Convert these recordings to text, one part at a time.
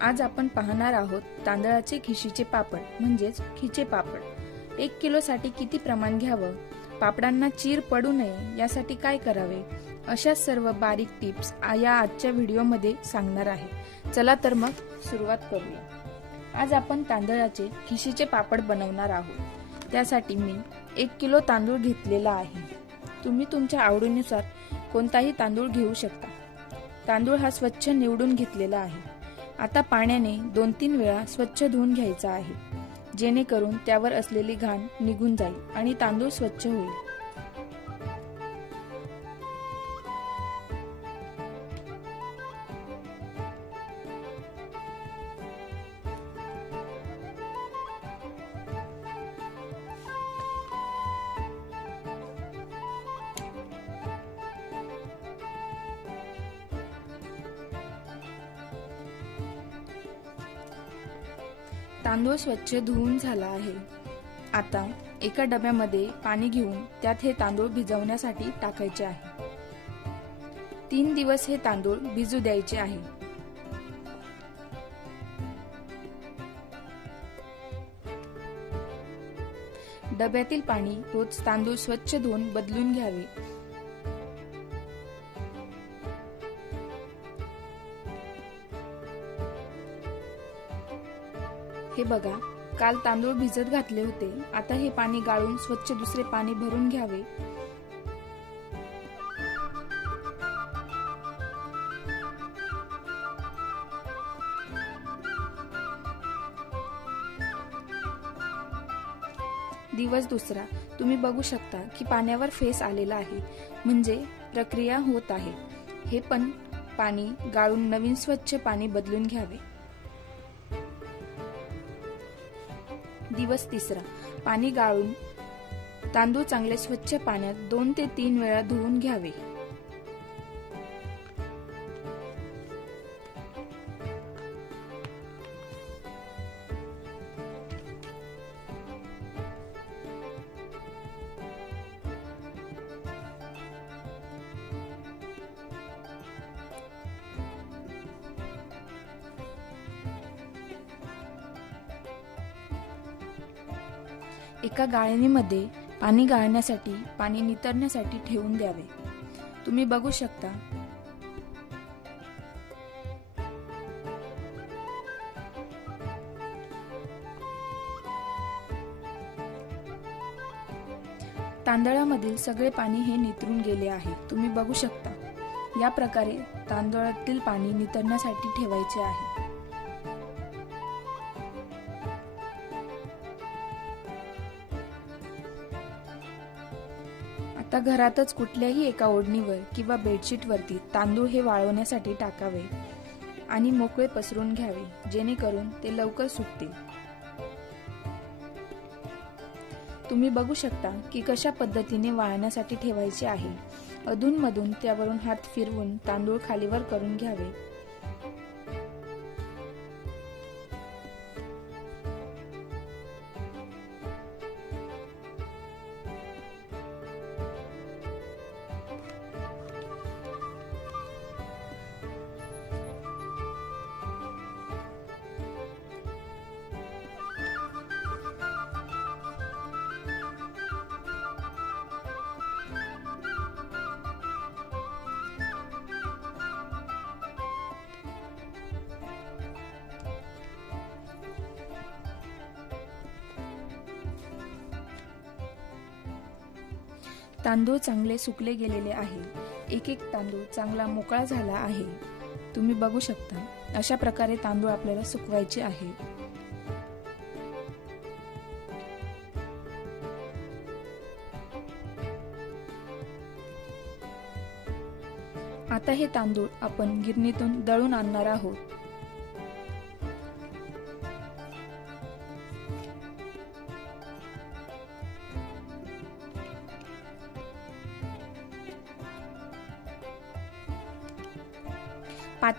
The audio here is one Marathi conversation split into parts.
आज आपण पाहणार आहोत तांदळाचे खिशीचे पापड म्हणजेच खिचे पापड. एक किलोसाठी किती प्रमाण घ्यावं? पापडांना चीर पडू नये यासाठी काय करावे? अशा सर्व बारीक टिप्स आ- या आजच्या व्हिडिओमध्ये सांगणार आहे. चला तर मग सुरुवात करूया. आज आपण तांदळाचे खिशीचे पापड बनवणार आहोत. त्यासाठी मी एक किलो तांदूळ घेतलेला आहे. तुम्ही तुमच्या आवडीनुसार कोणताही तांदूळ घेऊ शकता. तांदूळ हा स्वच्छ निवडून घेतलेला आहे. आता पाण्याने दोन तीन वेळा स्वच्छ धुवून घ्यायचा आहे. जेणेकरून त्यावर असलेली घाण निघून जाईल आणि तांदूळ स्वच्छ होईल. स्वच्छ धुवून झाला आहे. आता एका डब्यामध्ये पाणी घेऊन त्यात हे तांदूळ भिजवण्यासाठी टाकायचे आहे. तीन दिवस हे तांदूळ भिजू द्यायचे आहे. डब्यातील पाणी रोज तांदूळ स्वच्छ धुवून बदलून घ्यावे. हे बघा काल तांदूळ भिजत घातले होते. आता हे पाणी गाळून स्वच्छ दुसरे पाणी भरून घ्यावे. दिवस दुसरा. तुम्ही बघू शकता की पाण्यावर फेस आलेला आहे. म्हणजे प्रक्रिया होत आहे. हे पण पाणी गाळून नवीन स्वच्छ पाणी बदलून घ्यावे. दिवस तिसरा. पाणी गाळून तांदूळ चांगले स्वच्छ पाण्यात दोन ते तीन वेळा धुवून घ्यावे. एका गाळणीमध्ये पाणी गाळण्यासाठी पाणी नितरण्यासाठी ठेवून द्यावे. तुम्ही बघू शकता. तांदळामधील सगळे पाणी हे नितरून गेले आहे. तुम्ही बघू शकता. या प्रकारे तांदळातील पाणी नितरण्यासाठी ठेवायचे आहे. घरातच कुठल्याही एका ओढणीवर किंवा बेडशीटवरती तांदूळ हे वाळवण्यासाठी टाकावे आणि मोकळे पसरून घ्यावे जेणेकरून ते लवकर सुकतील. तुम्ही बघू शकता की कशा पद्धतीने वाळण्यासाठी ठेवायचे आहे. अधूनमधून त्यावरून हात फिरवून तांदूळ खालीवर करून घ्यावे. तांदूळ चांगले सुकले गेलेले आहे. एक एक तांदूळ चांगला मोकळा झाला आहे. तुम्ही बघू शकता अशा प्रकारे तांदूळ आपल्याला सुकवायचे आहे. आता हे तांदूळ आपण गिरणीतून दळून आणणार आहोत.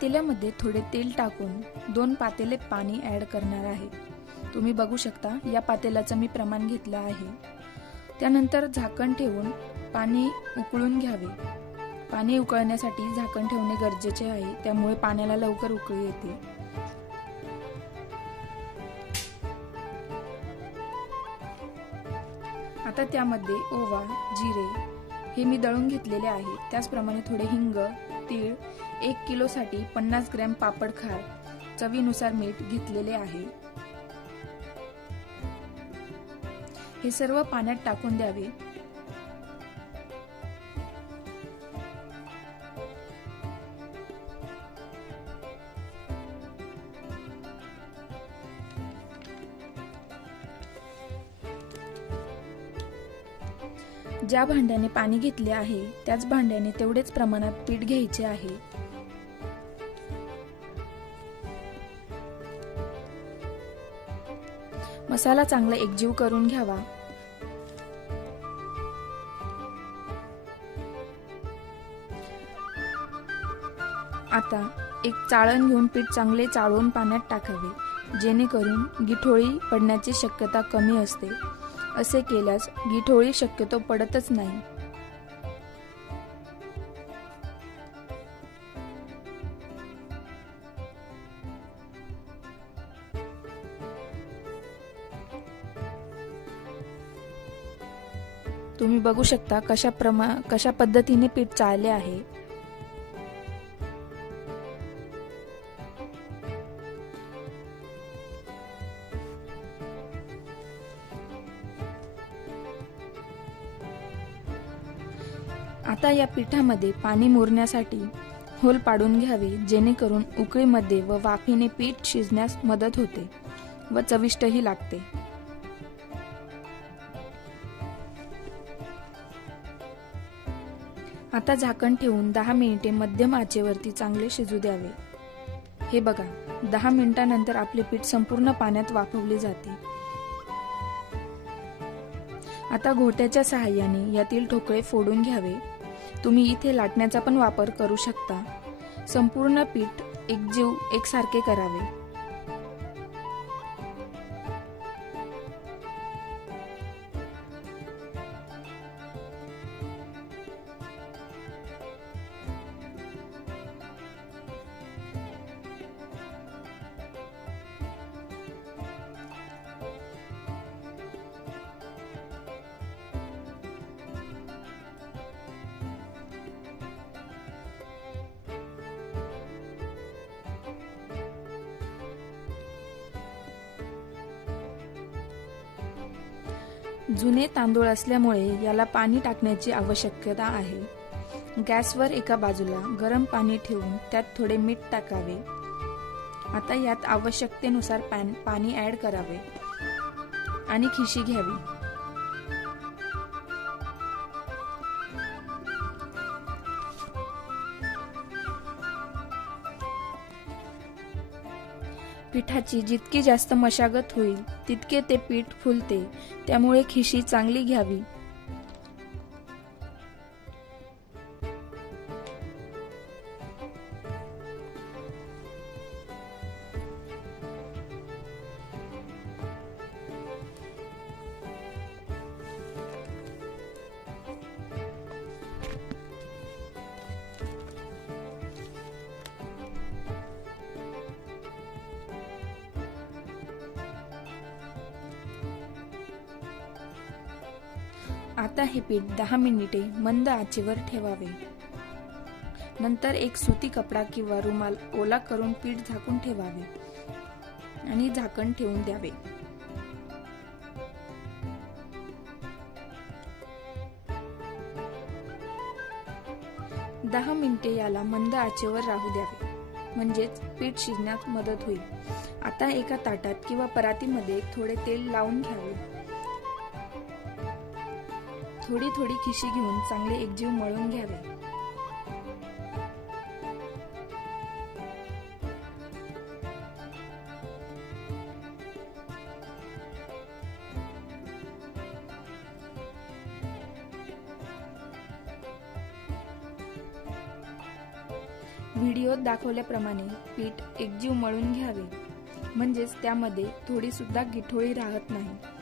पातेल्यामध्ये थोडे तेल टाकून दोन पातेले पाणी ॲड करणार आहे. तुम्ही बघू शकता या पातेल्याचं मी प्रमाण घेतलं आहे. त्यानंतर झाकण ठेवून पाणी उकळून घ्यावे. पाणी उकळण्यासाठी झाकण ठेवणे गरजेचे आहे त्यामुळे पाण्याला लवकर उकळी येते. आता त्यामध्ये ओवा जिरे हे मी दळून घेतलेले आहे. त्याचप्रमाणे थोडे हिंग तीळ एक किलोसाठी पन्नास ग्रॅम पापड खार चवीनुसार मीठ घेतलेले आहे. हे सर्व पाण्यात टाकून द्यावे. ज्या भांड्याने पाणी घेतले आहे त्याच भांड्याने तेवढेच प्रमाणात पीठ घ्यायचे आहे. मसाला चांगला एकजीव करून घ्यावा. आता एक चाळण घेऊन पीठ चांगले चाळून पाण्यात टाकावे. जेणेकरून गिठोळी पडण्याची शक्यता कमी असते. असे केल्यास गिठोळी शक्यतो पडतच नाही. तुम्ही बघू शकता कशा प्रमा कशा पद्धतीने पीठ चालले आहे. आता या पिठामध्ये पाणी मुरण्यासाठी होल पाडून घ्यावे जेणेकरून उकळीमध्ये व वाफीने पीठ शिजण्यास मदत होते व चविष्टही लागते. आता झाकण ठेवून दहा मिनिटे मध्यम आचेवरती चांगले शिजू द्यावे. हे बघा दहा मिनिटानंतर आपले पीठ संपूर्ण पाण्यात वाफवले जाते. आता घोट्याच्या सहाय्याने यातील ठोकळे फोडून घ्यावे. तुम्ही इथे लाटण्याचा पण वापर करू शकता. संपूर्ण पीठ एकजीव एकसारखे करावे. जुने तांदूळ असल्यामुळे याला पाणी टाकण्याची आवश्यकता आहे. गॅसवर एका बाजूला गरम पाणी ठेवून त्यात थोडे मीठ टाकावे. आता यात आवश्यकतेनुसार पॅन पाणी ऍड करावे. आणि खिशी घ्यावी. पिठाची जितकी जास्त मशागत होईल तितके ते पीठ फुलते. त्यामुळे खिशी चांगली घ्यावी. आता हे पीठ दहा मिनिटे मंद आचेवर ठेवावे. नंतर एक सुती कपडा किंवा रुमाल ओला करून पीठ झाकून ठेवावे आणि झाकण ठेवून द्यावे. दहा मिनिटे याला मंद आचेवर राहू द्यावे. म्हणजेच पीठ शिजण्यात मदत होईल. आता एका ताटात किंवा परातीमध्ये थोडे तेल लावून घ्यावे. थोडी थोडी खिशी घेऊन चांगले एकजीव मळून घ्यावे. व्हिडिओत दाखवल्याप्रमाणे पीठ एकजीव मळून घ्यावे. म्हणजेच त्यामध्ये थोडी सुद्धा गिठोळी राहत नाही.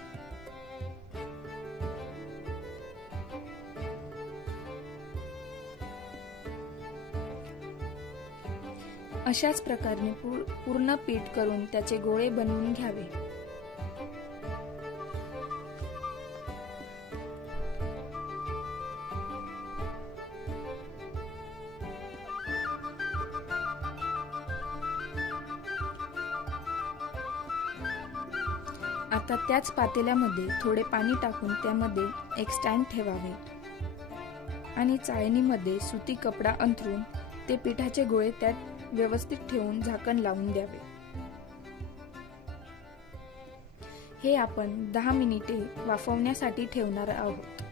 अशाच प्रकारे पूर्ण पीठ करून त्याचे गोळे बनवून घ्यावे. आता त्याच पातेल्यामध्ये थोडे पाणी टाकून त्यामध्ये एक स्टँड ठेवावे. आणि चाळणीमध्ये सुती कपडा अंथरून ते पिठाचे गोळे त्यात व्यवस्थित ठेवून झाकण लावून द्यावे. हे आपण दहा मिनिटे वाफवण्यासाठी ठेवणार आहोत.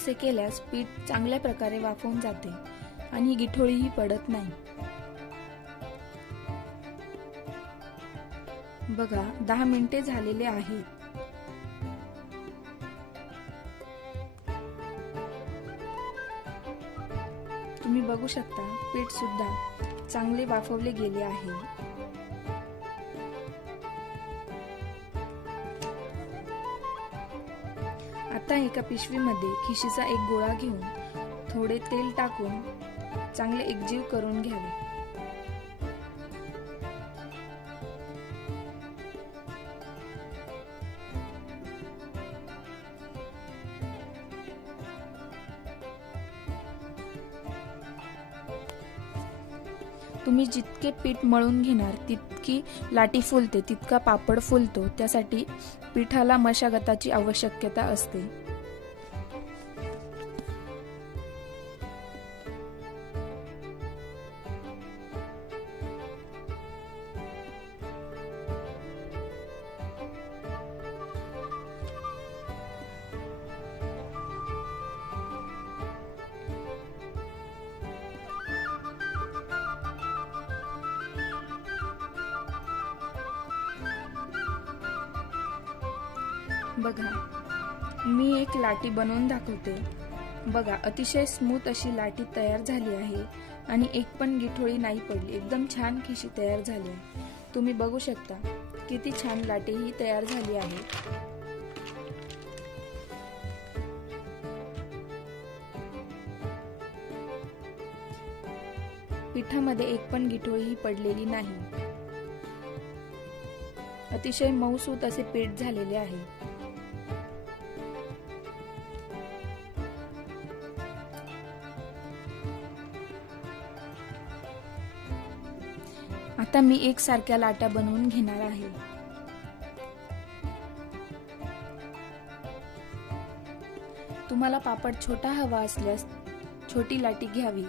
असे केल्यास पीठ चांगल्या प्रकारे वाफवून जाते आणि गिठोळीही पडत नाही. बघा दहा मिनिटे झालेले आहेत तुम्ही बघू शकता पीठ सुद्धा चांगले वाफवले गेले आहे. आता एका पिशवीमध्ये खिशीचा एक गोळा घेऊन थोडे तेल टाकून चांगले एकजीव करून घ्यावे. तुम्ही जितके पीठ मळून घेणार तितकी लाटी फुलते तितका पापड फुलतो त्यासाठी पिठाला मशागताची आवश्यकता असते. बघा मी एक लाटी बनवून दाखवते. बघा अतिशय स्मूथ अशी लाटी तयार झाली आहे आणि एक पण गिठोळी नाही पडली. एकदम छान खिशी तयार झाली. आहे तुम्ही बघू शकता किती छान लाटी ही तयार झाली आहे. पिठामध्ये एक पण गिठोळी ही पडलेली नाही. अतिशय मऊसूत असे पीठ झालेले आहे. आता मी एक सारख्या लाट्या बनवून घेणार आहे. तुम्हाला पापड छोटा हवा असल्यास छोटी लाटी घ्यावी.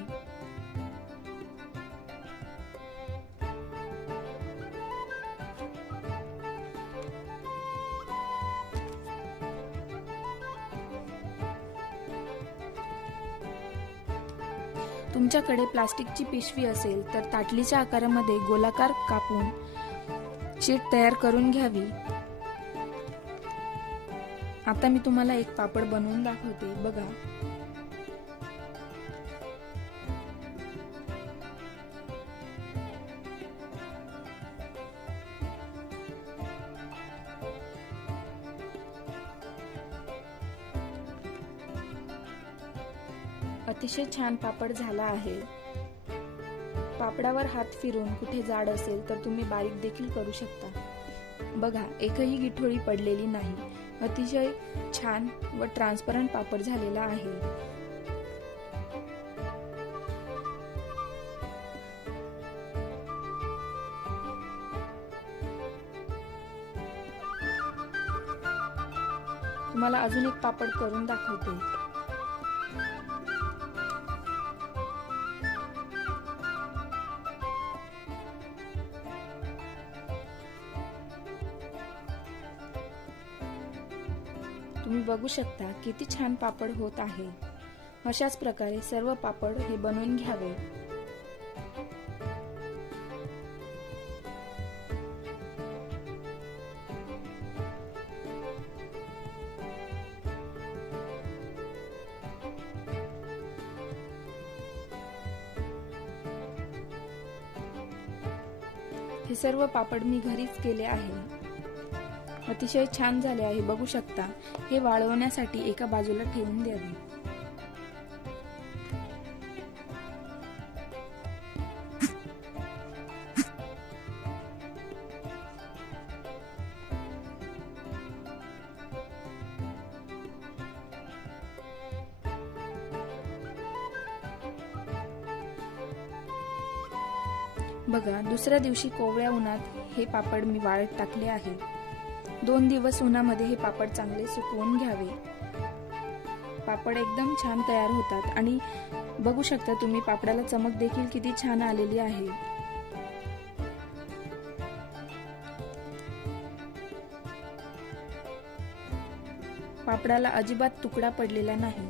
तुमच्याकडे प्लास्टिकची पिशवी असेल तर ताटलीच्या आकारामध्ये गोलाकार कापून शीट तयार करून घ्यावी. आता मी तुम्हाला एक पापड बनवून दाखवते. बघा. अतिशय छान पापड झाला आहे. पापडावर हात फिरून कुठे जाड असेल तर तुम्ही बारीक देखील करू शकता. बघा एकही गिठोळी पडलेली नाही. अतिशय छान व ट्रान्सपरंट पापड झालेला आहे. तुम्हाला अजून एक पापड करून दाखवते. बघू शकता किती छान पापड होत आहे. अशाच प्रकारे सर्व पापड हे बनवून घ्यावे. हे सर्व पापड मी घरीच केले आहे. अतिशय छान झाले आहे बघू शकता. हे वाळवण्यासाठी एका बाजूला ठेवून द्यावे. बघा दुसऱ्या दिवशी कोवळ्या उन्हात हे पापड मी वाळत टाकले आहे. दोन दिवस उन्हामध्ये हे पापड चांगले सुकवून घ्यावे. पापड एकदम छान तयार होतात आणि बघू शकता तुम्ही पापडाला चमक देखील किती छान आलेली आहे. पापडाला अजिबात तुकडा पडलेला नाही.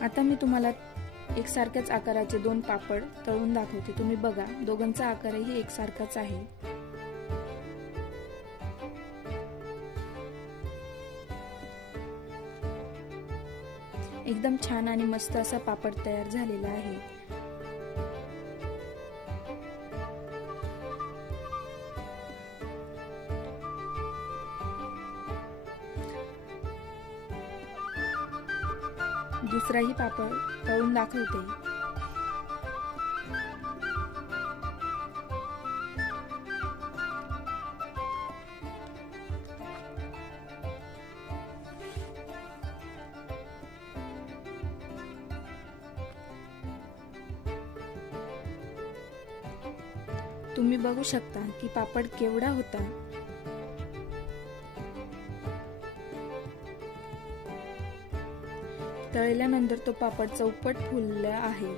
आता मी तुम्हाला एकसारख्याच आकाराचे दोन पापड तळून दाखवते. तुम्ही बघा दोघांचा आकारही एकसारखाच आहे. एकदम छान आणि मस्त असा पापड तयार झालेला आहे. दुसराही पापड तळून दाखवते. तुम्ही बघू शकता की पापड केवढा होता तळल्यानंतर तो पापड चौपट फुलला आहे.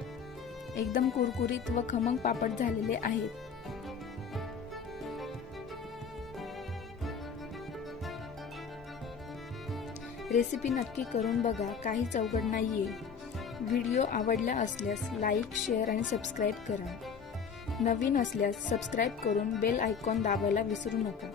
एकदम कुरकुरीत व खमंग पापड झालेले आहेत. रेसिपी नक्की करून बघा काही चौकट नाहीये. व्हिडिओ आवडला असल्यास लाईक शेअर आणि सबस्क्राईब करा. नवीन असल्यास सबस्क्राईब करून बेल आयकॉन दाबायला विसरू नका.